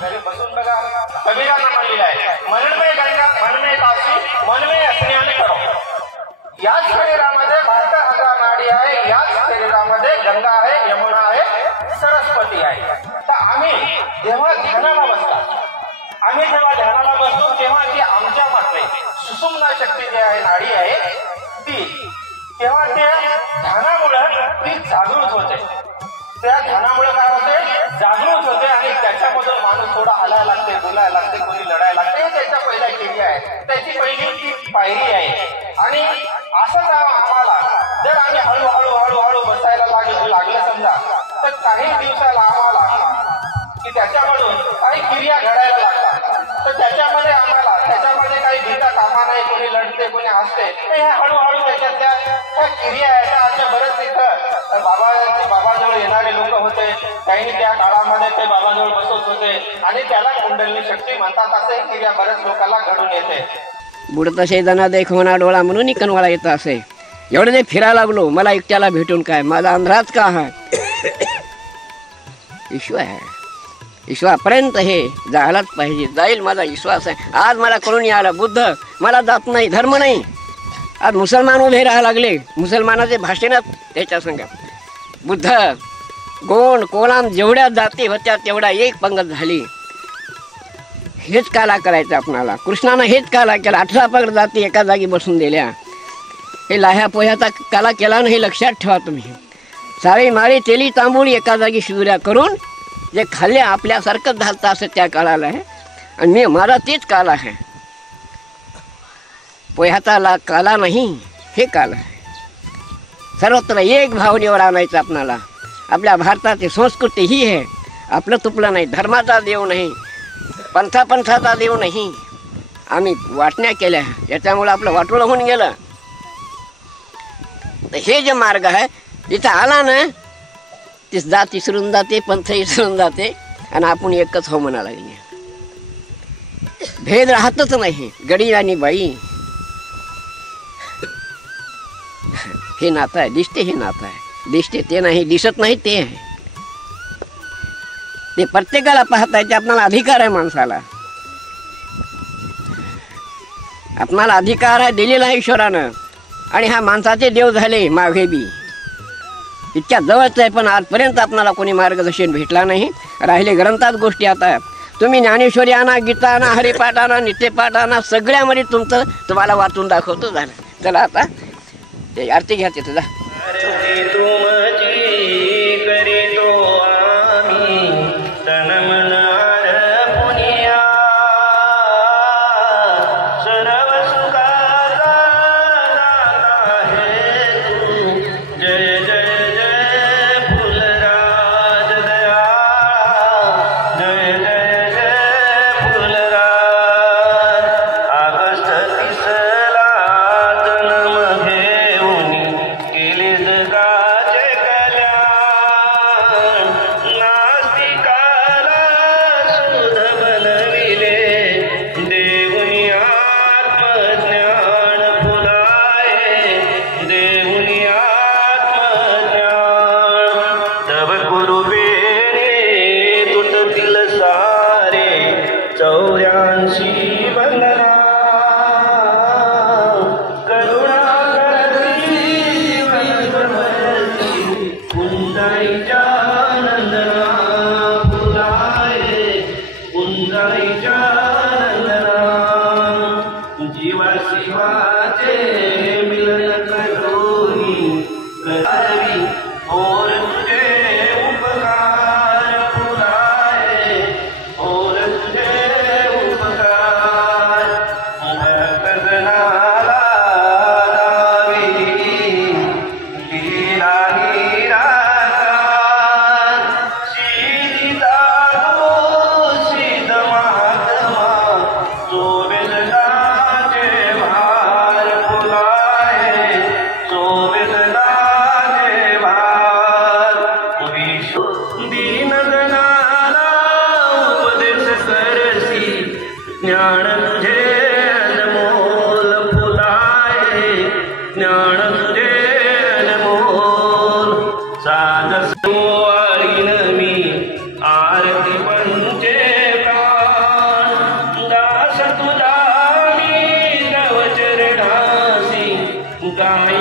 घरी बसून बघा. कबीरानं म्हणलेलं आहे, मन में गंगा मन में काशी मन में स्नान करो. याच शरीरामध्ये 72,000 नाडी आहे. याच शरीरामध्ये गंगा आहे, यमुना आहे, सरस्वती आहे. तर आम्ही जेव्हा ध्यानाला बसतो, तेव्हा ती आमच्या मात्र सुषुम्ना शक्ती जी आहे, नाडी आहे ती, तेव्हा ते ध्यानामुळे ती जागृत होते. त्या ध्यानामुळे काय होते, जागृत होते आणि त्याच्यामधून माणूस थोडा हलायला लागते, बोलायला लागते, कोणी लढायला लागते. हे त्याच्या पहिल्या क्रिया आहे, त्याची पहिली ती पायरी आहे. आणि असंच आम्हाला जर आम्ही हळूहळू बसायला लागलं समजा, तर काही दिवसाला आम्हाला की त्याच्यामधून काही क्रिया घडायला लागतात. तर त्याच्यामध्ये काही भीता कामा नाही, कोणी लढते, कोणी हसते. हे हळूहळू त्याच्यातल्या त्या क्रिया आहेत. अशा बरेच तिथं बाबाजवळ येणारे लोक होते, काही त्या काळामध्ये ते बाबाजवळ बसत होते आणि त्याला कुंडलिनी शक्ती म्हणतात. असे क्रिया बऱ्याच लोकांना घडून येते. बुडता शेदाना देखवना डोळा म्हणून कणवाळा येतं असे. एवढं जे फिरायला लागलो, मला एकट्याला भेटून काय, माझा अंधाराच का आहे. ईश्वर आहे, ईश्वरापर्यंत हे जायलाच पाहिजे. जाईल माझा विश्वास आहे. आज मला कळून यायला, बुद्ध मला जात नाही, धर्म नाही. आज मुसलमान उभे राहायला लागले, मुसलमानाचे भाषणच त्याच्या संग. बुद्ध गोंड कोलाम जेवढ्या जाती होत्या तेवढ्या एक पंगत झाली. हेच काला करायचं आपणाला. कृष्णानं हेच काला केला. 18 पगड जाती एका जागी बसून दिल्या. हे लाह्या पोह्याचा काला केला नाही, लक्षात ठेवा तुम्ही. सारी माळी तेली तांबूळ एका जागी शिजूऱ्या करून जे खाल्ले आपल्यासारखंच झालं असं त्या काळाला आहे. आणि माझा तेच काल आहे. पोह्याचा काला नाही, हे काल आहे. सर्वत्र एक भावनेवर आणायचं आपणाला. आपल्या भारताची संस्कृती ही आहे. आपलं तुपलं नाही, धर्माचा देव नाही, पंथाचा देव नाही. आम्ही वाटण्या केल्या, याच्यामुळं आपलं वाटोळं होऊन गेलं. तर हे जे मार्ग आहे तिथं आला ना, ती जात विसरून जाते, पंथ विसरून जाते आणि आपण एकच हो म्हणा लागले. भेद राहतच नाही. गडी आणि बाई हे नातं आहे. दिसते हे नातं आहे, दिसते ते नाही, दिसत नाही ते आहे. ते प्रत्येकाला पाहता येते. आपणाला अधिकार आहे, माणसाला आपणाला अधिकार आहे, दिलेला आहे ईश्वरानं. आणि हा माणसाचे देव झाले मागे बी इतक्या जवळच आहे. पण आजपर्यंत आपणाला कोणी मार्गदर्शन भेटला नाही. राहिले ग्रंथात गोष्टी. आता तुम्ही ज्ञानेश्वरी आणा, गीता आणा, हरिपाठ आणा, नित्यपाठ आणा, सगळ्यामध्ये तुम्हाला वाचून दाखवतो. झालं. चला आता ते आरती घ्या ते तुझा. साजस आरती पंचे दुर्गामयी